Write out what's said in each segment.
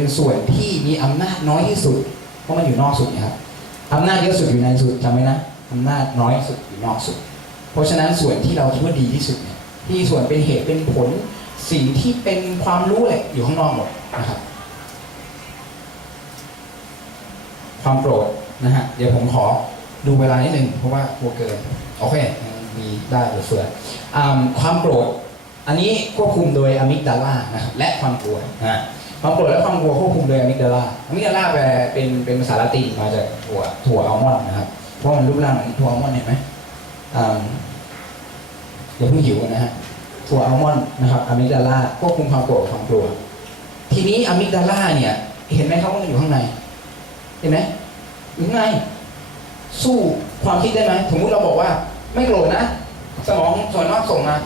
เป็นส่วนที่มีอำนาจน้อยที่สุด เพราะมันอยู่นอกสุดนะครับอำนาจเยอะสุดอยู่ในสุดจำไว้นะอำนาจน้อยสุดอยู่นอกสุด เพราะฉะนั้นส่วนที่เราคิดว่าดีที่สุดเนี่ยที่ส่วนเป็นเหตุเป็นผล สิ่งที่เป็นความรู้แหละอยู่ข้างนอกหมดนะครับ ความโกรธนะฮะเดี๋ยวผมขอดูเวลานิดหนึ่งเพราะว่ากลัวเกินโอเคมีได้เหลือเฟืออ่าความโกรธอันนี้ควบคุมโดยอะมิกดาลานะครับและความกลัวนะ ความโกรธและความกลัวควบคุมโดยอะมิกดาลาอะมิกดาลาแปลเป็นเป็นภาษาละตินมาจากถั่วถั่วอัลมอนด์นะครับ เพราะมันรูปร่างเหมือนถั่วอัลมอนด์เห็นไหมอ่าอย่าเพิ่งหิวนะฮะถั่วอัลมอนด์นะครับอะมิกดาลาควบคุมความโกรธความกลัว ทีนี้อะมิกดาลาเนี่ย เห็นไหมครับว่ามันอยู่ข้างใน เห็นไหมอยู่ข้างใน สู้ความคิดได้ไหมสมมติเราบอกว่า ไม่โกรธนะ สมองส่วนนอกส่งมา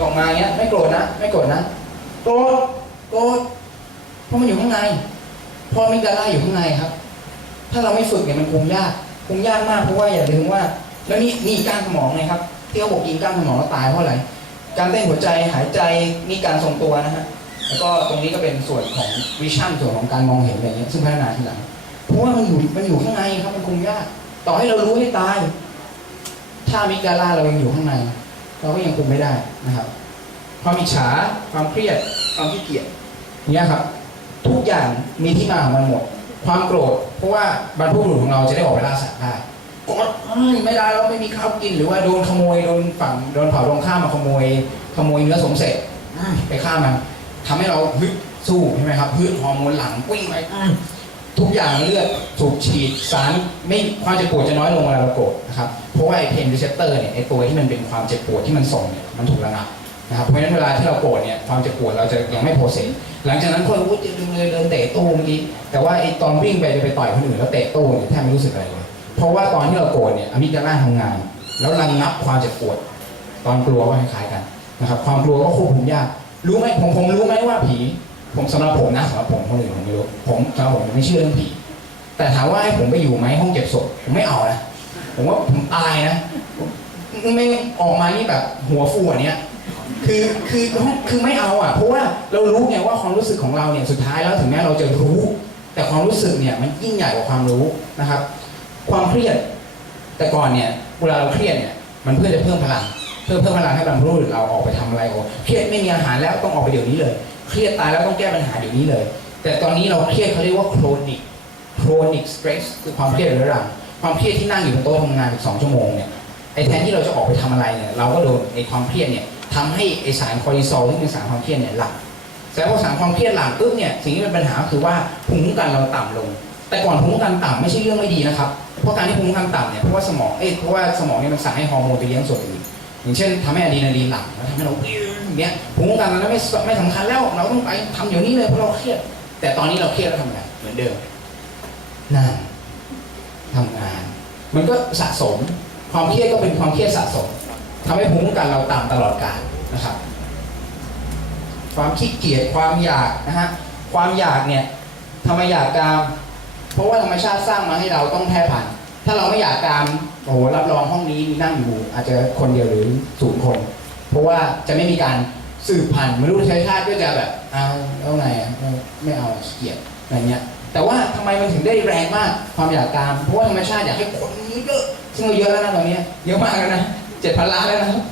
ส่งมาอย่างเงี้ย ไม่โกรธนะ ไม่โกรธนะ โกรธ โกรธ ราะมันอยู่ข้างในเพราะมิกดาล่าอยู่ข้างในครับ ถ้าเราไม่ฝึกเนี่ยมันคุมยากคุมยากมากเพราะว่าอย่าลืมว่า แล้วนี่นี่ก้านสมองไงครับที่เขาบอกกินก้านสมองแล้วตายเพราะอะไร การเต้นหัวใจหายใจนี่การทรงตัวนะฮะ แล้วก็ตรงนี้ก็เป็นส่วนของวิชั่นส่วนของการมองเห็นอะไรเงี้ยซึ่งพัฒนาทีหลัง เพราะว่ามันอยู่มันอยู่ข้างในครับมันคุมยาก ต่อให้เรารู้ให้ตาย ถ้ามิกดาล่าเรายังอยู่ข้างใน เราก็ยังคุมไม่ได้นะครับ ความอิจฉาความเครียดความขี้เกียจเนี่ยครับ ทุกอย่างมีที่มาของมันหมด ความโกรธ เพราะว่าบรรพบุรุษของเราจะได้ออกไปล่าสัตว์ได้กรธอืมไม่ได้เราไม่มีข้าวกินหรือว่าโดนขโมยโดนฝั่งโดนเผาตรงข้ามาขโมย ขโมยเนื้อสมเสร็จไปฆ่ามันทำให้เราฮึดสู้ใช่ไหมครับฮึดฮอร์โมนหลังวิ่งไปทุกอย่างเลือดถูกฉีดสารไม่ความเจ็บปวดจะน้อยลงเวลาเราโกรธนะครับเพราะว่าไอเพนรีเซปเตอร์เนี่ยไอตัวที่มันเป็นความเจ็บปวดที่มันส่งเนี่ยมันถูกระงับ นะครับเพราะฉะนั้นเวลาที่เราโกรธเนี่ยความเจ็บปวดเราจะยังไม่โปรเซสหลังจากนั้นคนวุ้ยดึงเลยเดินเตะตู้เมื่อกี้แต่ว่าไอ้ตอนวิ่งไปจะไปต่อยคนอื่นแล้วเตะตู้เนี่ยแทบไม่รู้สึกอะไรเลยเพราะว่าตอนที่เราโกรธเนี่ยอะมิกดาล่าทำงาน แล้วระงับความเจ็บปวด ตอนกลัวก็คล้ายๆกันนะครับความกลัวก็ควบคุมยาก รู้ไหมผมผมรู้ไหมว่าผี ผมสำหรับผมนะสำหรับผมคนอื่นผมไม่รู้ผมสำหรับผมไม่เชื่อเรื่องผีแต่ถามว่าให้ผมไปอยู่ไหมห้องเก็บศพผมไม่เอานะผมว่าผมตายนะไม่ออกมานี่แบบหัวฟูอันเนี้ย คือคือคือไม่เอาอะเพราะว่าเรารู้ไงว่าความรู้สึกของเราเนี่ยสุดท้ายแล้วถึงแม้เราจะรู้ แต่ความรู้สึกเนี่ยมันยิ่งใหญ่กว่าความรู้นะครับ ความเครียดแต่ก่อนเนี่ยเวลาเราเครียดเนี่ยมันเพื่อจะเพิ่มพลังเพื่อเพิ่มพลังให้บรรพบุรุษเราออกไปทำอะไรโอ้เครียดไม่มีอาหารแล้วต้องออกไปเดี๋ยวนี้เลย เครียดตายแล้วต้องแก้ปัญหาเดี๋ยวนี้เลย แต่ตอนนี้เราเครียดเขาเรียกว่า chronic chronic stress คือความเครียดเรื้อรังความเครียดที่นั่งอยู่บนโต๊ะทำงานอีกสองชั่วโมงเนี่ยไอ้แทนที่เราจะออกไปทำอะไรเนี่ยเราก็โดนไอ้ความเครียดเนี่ย ทำให้ไอสารคอร์ติซอลที่เป็นสารความเครียดเนี่ยหลั่งแต่พอสารความเครียดหลั่งปุ๊บเนี่ยสิ่งที่เป็นปัญหาคือว่าภูมิคุ้มกันเราต่ำลง แต่ก่อนภูมิคุ้มกันต่ำไม่ใช่เรื่องไม่ดีนะครับเพราะการที่ภูมิคุ้มกันต่ำเนี่ยเพราะว่าสมองเอ้ยเพราะว่าสมองเนี่ยมันสั่งให้ฮอร์โมนไปเลี้ยงส่วนอื่นอย่างเช่นทำให้อะดรีนาลีนหลั่งแล้วทำให้เราอย่างเงี้ยภูมิคุ้มกันเราไม่ไม่สำคัญแล้วเราต้องไปทำเดี๋ยวนี้เลยเพราะเราเครียด แต่ตอนนี้เราเครียดแล้วทำไงเหมือนเดิมนั่งทำงาน มันก็สะสมความเครียดก็เป็นความเครียดสะสม ทำให้ภูมิคุ้มกันเราต่ำตลอดกาลนะครับ ความขี้เกียจความอยากนะฮะความอยากเนี่ยทำไมอยากกาม เพราะว่าธรรมชาติสร้างมาให้เราต้องแพร่พัน ถ้าเราไม่อยากกามโอ้โหรับรองห้องนี้มีนั่งอยู่อาจจะคนเดียวหรือศูนย์คน เพราะว่าจะไม่มีการสืบพันธุ์มนุษยชาติก็จะแบบเอาเอาไงไม่เอาเกียจอะไรเงี้ย แต่ว่าทำไมมันถึงได้แรงมากความอยากกาม เพราะว่าธรรมชาติอยากให้คนเยอะซึ่งเราเยอะแล้วนะตอนนี้เยอะมากแล้วนะ เจ็ดพันล้านแล้วนะครับ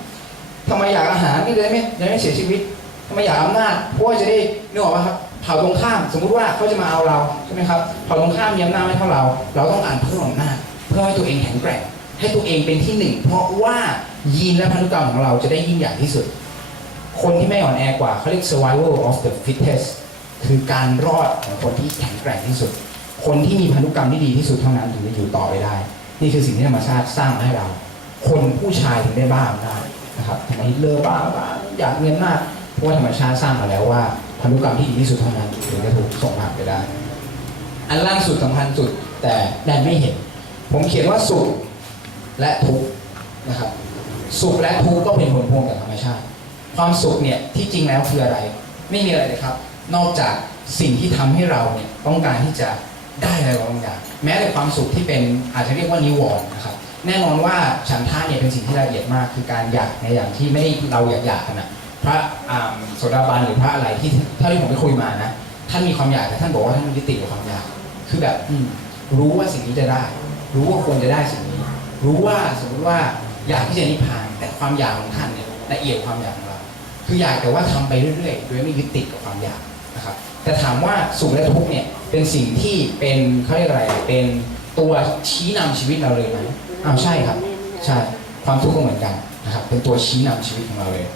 ทำไมอยากอาหารนี่เลยไม่เลยไม่เสียชีวิตทำไมอยากอำนาจเพราะว่าจะได้นึกออกไหมครับเผ่าตรงข้าม สมมุติว่าเขาจะมาเอาเราใช่ไหมครับเผ่าตรงข้ามมีอำนาจไม่เท่าเรา เราต้องการเพิ่มอำนาจเพื่อให้ตัวเองแข็งแกร่งให้ตัวเองเป็นที่หนึ่งเพราะว่ายีนและพันธุกรรมของเราจะได้ยิ่งใหญ่ที่สุด คนที่ไม่อ่อนแอกว่าเขาเรียก survival of the fittest คือการรอดของคนที่แข็งแกร่งที่สุด คนที่มีพันธุกรรมที่ดีที่สุดเท่านั้นถึงจะอยู่ต่อไปได้ นี่คือสิ่งที่ธรรมชาติสร้างมาให้เรา คนผู้ชายถึงได้บ้าอำนาจนะครับทำไมฮิตเลอร์บ้าบ้าอยากเงินมากเพราะว่าธรรมชาติสร้างมาแล้วว่าพันธุกรรมที่ดีที่สุดเท่านั้นถึงจะถูกส่งผ่านไปได้ อันล่างสุดสำคัญสุดแต่แดนไม่เห็น ผมเขียนว่าสุขและทุกข์นะครับ สุขและทุกข์ก็เป็นผลพวงจากธรรมชาติ ความสุขเนี่ยที่จริงแล้วคืออะไร ไม่มีอะไรเลยครับ นอกจากสิ่งที่ทำให้เราเนี่ยต้องการที่จะได้อะไรบางอย่างแม้แต่ความสุขที่เป็นอาจจะเรียกว่านิวรณ์นะครับ แน่นอนว่าฉันทะเนี่ยเป็นสิ่งที่ละเอียดมาก คือการอยากในอย่างที่ไม่ได้เราอยากอยากกันนะพระอาโสดาบันหรือพระอะไรที่เท่าที่ผมไปคุยมานะท่านมีความอยากแต่ท่านบอกว่าท่านม่ยึดติดกับความอยาก คือแบบรู้ว่าสิ่งนี้จะได้ รู้ว่าควรจะได้สิ่งนี้ รู้ว่าสมมติว่าอยากที่จะนิพพานแต่ความอยากของท่านเนี่ยละเอียดความอยากของเราคืออยากแต่ว่าทำไปเรื่อยๆ โดยไม่ยึดติดกับความอยากนะครับแต่ถามว่าสุขและทุกข์เนี่ยเป็นสิ่งที่เป็นเขาเรียกอะไรเป็น ตัวชี้นำชีวิตเราเลยไหมอ้าวใช่ครับ ใช่ ความทุกข์ก็เหมือนกันนะครับ เป็นตัวชี้นำชีวิตของเราเลย